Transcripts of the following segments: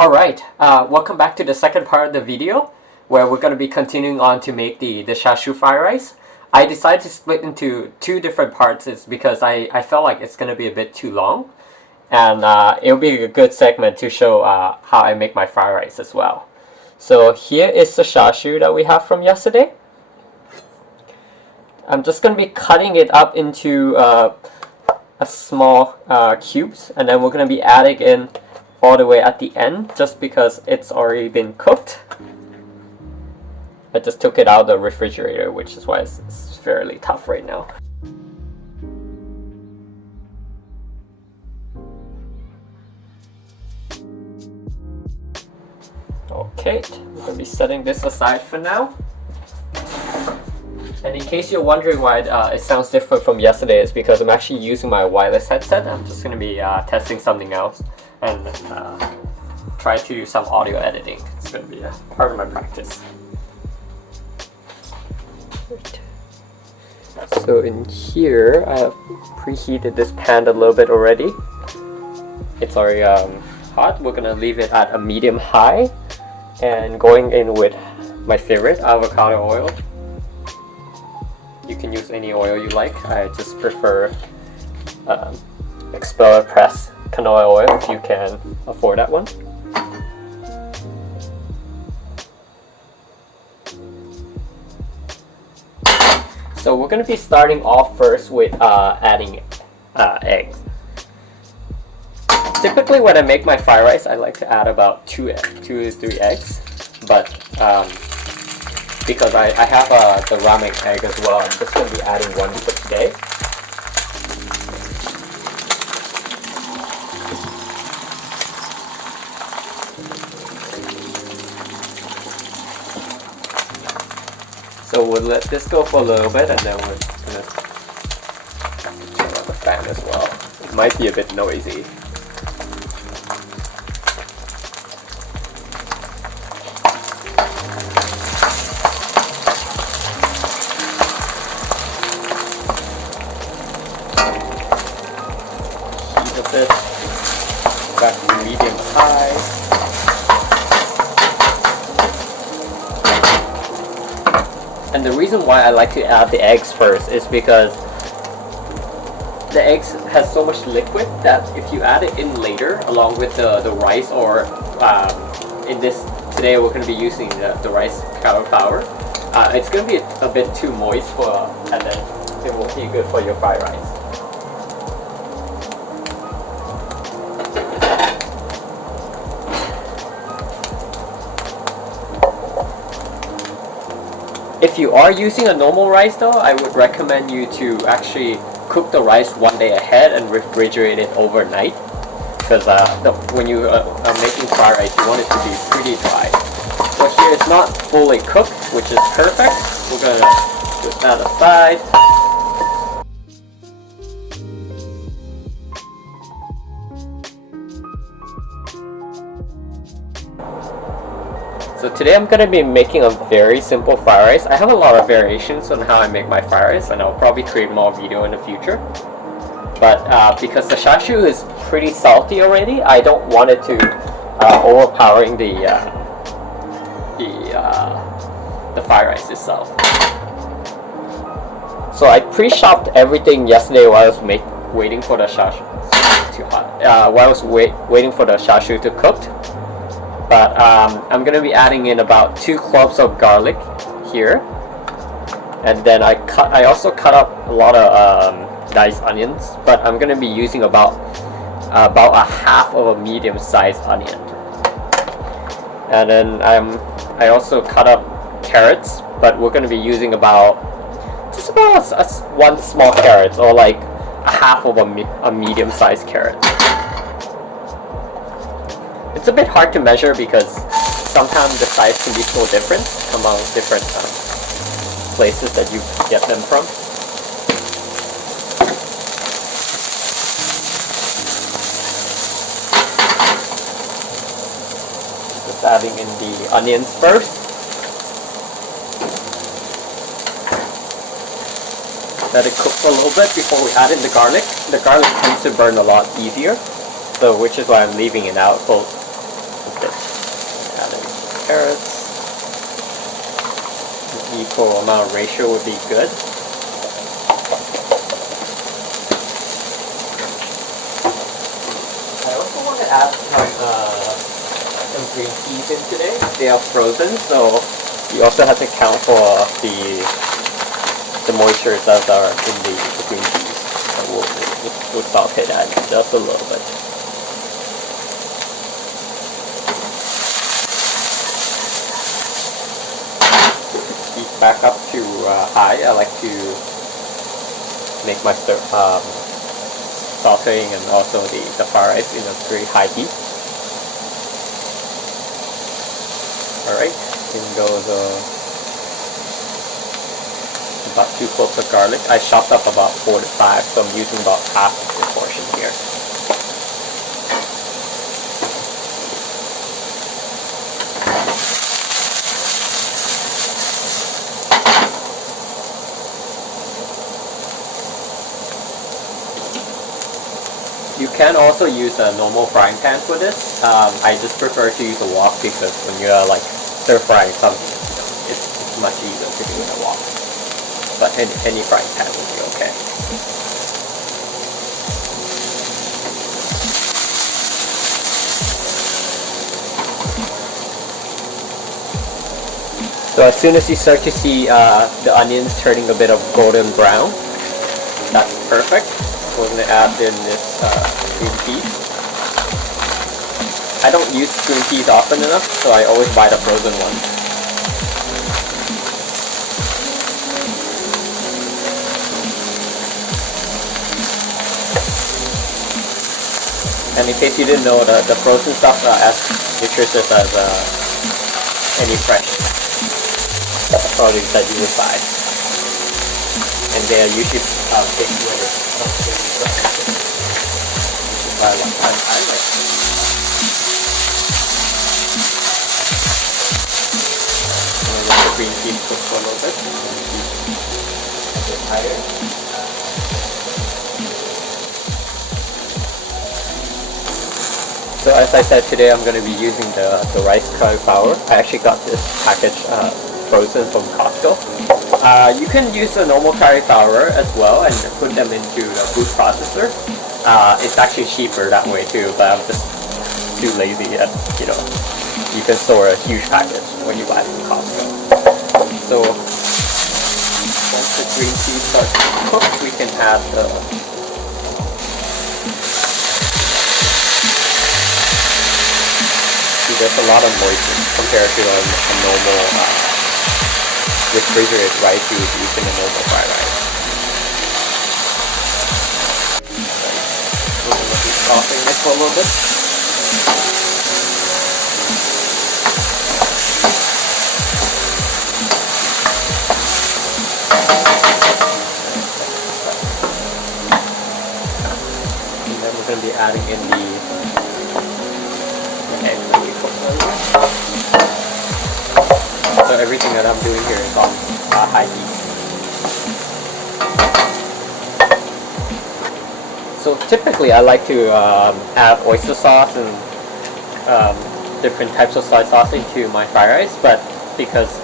Alright, welcome back to the second part of the video where we're going to be continuing on to make the chashu fried rice. I decided to split into two different parts because I felt like it's going to be a bit too long, and it'll be a good segment to show how I make my fried rice as well. So here is the chashu that we have from yesterday. I'm just going to be cutting it up into a small cubes, and then we're going to be adding in all the way at the end just because it's already been cooked. I just took it out of the refrigerator, which is why it's fairly tough right now. Okay, I'm going to be setting this aside for now. And in case you're wondering why it sounds different from yesterday, it's because I'm actually using my wireless headset. I'm just going to be testing something else and try to do some audio editing. It's going to be a part of my practice. Right. So in here, I have preheated this pan a little bit already. It's already hot. We're going to leave it at a medium high and going in with my favorite avocado oil. You can use any oil you like. I just prefer expeller press canola oil if you can afford that one. So we're going to be starting off first with adding eggs. Typically when I make my fried rice, I like to add about 2 to 3 eggs, but because I have the Ramen Egg as well, I'm just going to be adding 1 for today. So we'll let this go for a little bit, and then we're just going to turn on the fan as well. It might be a bit noisy. Heat a bit, back to medium high. And the reason why I like to add the eggs first is because the eggs has so much liquid that if you add it in later along with the rice, or today we're going to be using the rice cauliflower, it's going to be a bit too moist and then it won't be good for your fried rice. If you are using a normal rice though, I would recommend you to actually cook the rice 1 day ahead and refrigerate it overnight. Because when you are making fried rice, you want it to be pretty dry. So here it's not fully cooked, which is perfect. We're going to put that aside. So today I'm going to be making a very simple fried rice. I have a lot of variations on how I make my fried rice, and I'll probably create more video in the future. But because the chashu is pretty salty already, I don't want it to overpowering the fried rice itself. So I pre-chopped everything yesterday while I was waiting for the chashu. It's too hot. While I was waiting for the chashu to cook. But I'm going to be adding in about 2 cloves of garlic here, and then I also cut up a lot of diced onions, but I'm going to be using about a half of a medium-sized onion. And then I also cut up carrots, but we're going to be using just about one small carrot, or like a half of a medium-sized carrot. It's a bit hard to measure because sometimes the size can be so different among different places that you get them from. Just adding in the onions first. Let it cook for a little bit before we add in the garlic. The garlic tends to burn a lot easier, so which is why I'm leaving it out. So it. Add in carrots. An equal amount of ratio would be good. I also want to add some green peas in today. They are frozen, so you also have to account for the moistures that are in the green peas. So we'll saute that just a little bit. Heat back up to high. I like to make my sauteing and also the fried rice in a very high heat. Alright, in goes about 2 cloves of garlic. I chopped up about 4 to 5, so I'm using about half of the portion here. You can also use a normal frying pan for this. I just prefer to use a wok because when you're like stir frying something, it's much easier to do in a wok. But any frying pan will be okay. So as soon as you start to see the onions turning a bit of golden brown, that's perfect. We're going to add in this green peas. I don't use green peas often enough, so I always buy the frozen ones. And in case you didn't know, the frozen stuff are as nutritious as any fresh produce that you would buy. And they are usually picked when it's I like. I'm going to let the green peas cook for a little bit. A bit higher. So as I said, today I'm going to be using the rice curry flour. I actually got this package frozen from Costco. You can use a normal curry flour as well and put them into the food processor. It's actually cheaper that way too, but I'm just too lazy. You can store a huge package when you buy from Costco. So once the green peas start to cook, we can add the there's a lot of moisture compared to a normal refrigerated rice you would use in a normal fried rice. We're going to be sauteing this for a little bit. And then we're going to be adding in the eggs that we cooked earlier. So everything that I'm doing here is on high heat. So typically I like to add oyster sauce and different types of soy sauce into my fried rice, but because,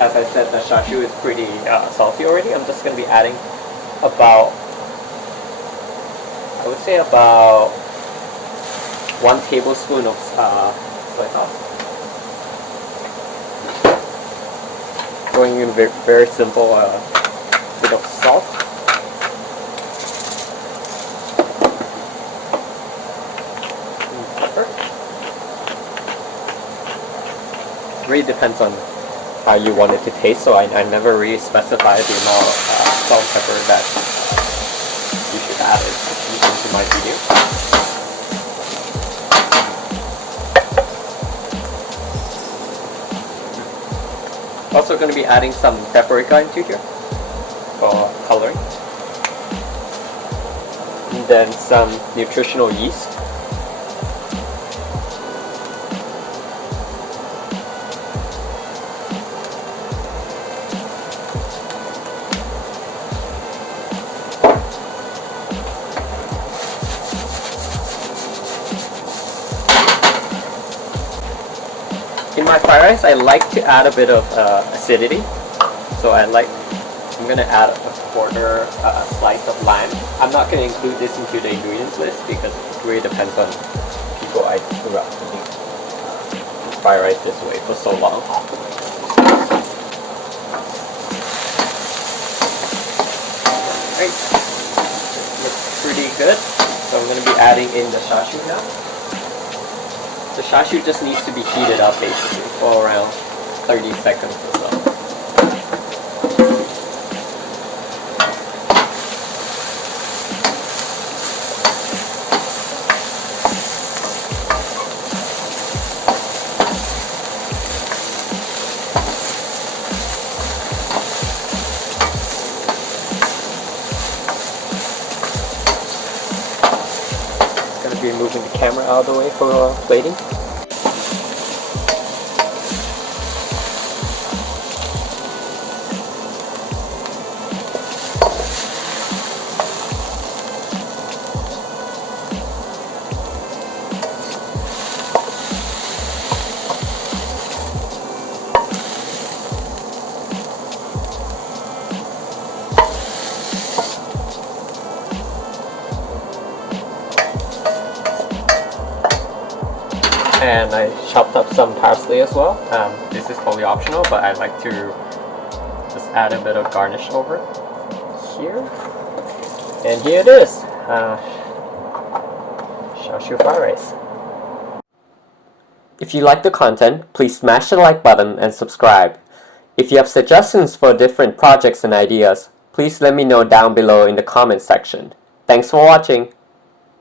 as I said, the chashu is pretty salty already, I'm just going to be adding about, I would say about 1 tablespoon of soy sauce. Going in very simple bit of salt. And pepper. It really depends on how you want it to taste, so I never really specify the amount of salt and pepper that you should add into my video. Also going to be adding some paprika into here for coloring. And then some nutritional yeast. my fried rice, I like to add a bit of acidity. So I'm gonna add a quarter slice of lime. I'm not gonna include this into the ingredients list because it really depends on people. I grew up eating fried rice this way for so long. Right, looks pretty good. So I'm gonna be adding in the chashu now. The chashu just needs to be heated up basically for around 30 seconds or so. Gonna be moving the camera out of the way for plating. And I chopped up some parsley as well. This is totally optional, but I like to just add a bit of garnish over here. And here it is, Chashu fried rice. If you like the content, please smash the like button and subscribe. If you have suggestions for different projects and ideas, please let me know down below in the comments section. Thanks for watching.